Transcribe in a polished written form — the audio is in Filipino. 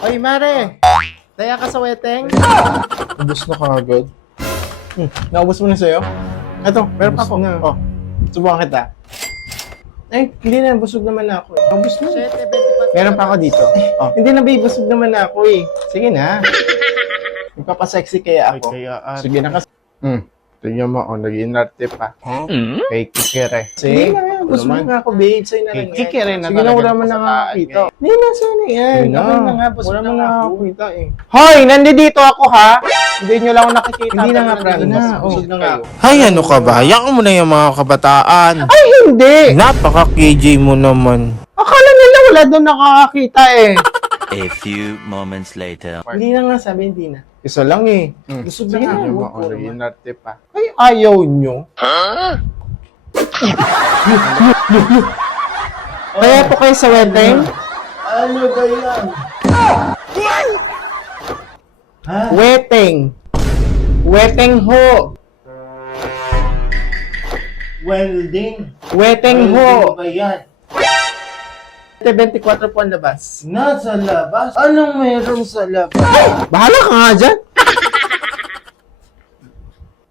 Oy, Mare! Daya ka sa weteng? Ubus na kagad. Naubos mo na sa'yo? Eto, meron pa Ubos ako. na. Oh, subukan kita. Ay, hindi na. Busog naman na ako eh. Ubus na. Meron pa ako dito. Oh, hindi na, babe. Busog naman na ako eh. Sige na. Magpapasexy kaya ako. Sige na kasi. Tingnan mo, nag-inarte pa. Kay Kikere. Hindi na, busog na ako, babe. Sa'yo na lang yan. Kikere na Sige na, talaga wala man nakakakita. Hindi na, sana yan. Sige na. Okay na nga, busog Wala na man nga ako. nakakakita eh. Hoy, nandito ako ha. Hindi nyo lang ako nakikita. Hindi na nga, Talaga, promise. mas busog na nga ako. Hay, ano ka ba? Hayaan mo na yung mga kabataan. Ay, hindi! Napaka-KJ mo naman. Akala nila wala doon nakakakita eh. A few moments later. Hindi na nga sabi, hindi na. Isa lang eh. Busog Sige na nga. na, Huwag ko naman. nag-inarte pa. Ay, ayaw nyo. Kaya po kayo sa wedding? Ano ba yan? Wedding. Wedding ho. Welding. Wedding ho. ba yan? 24 po ang labas. Nasa labas? Anong meron sa labas? Bahala ka nga dyan.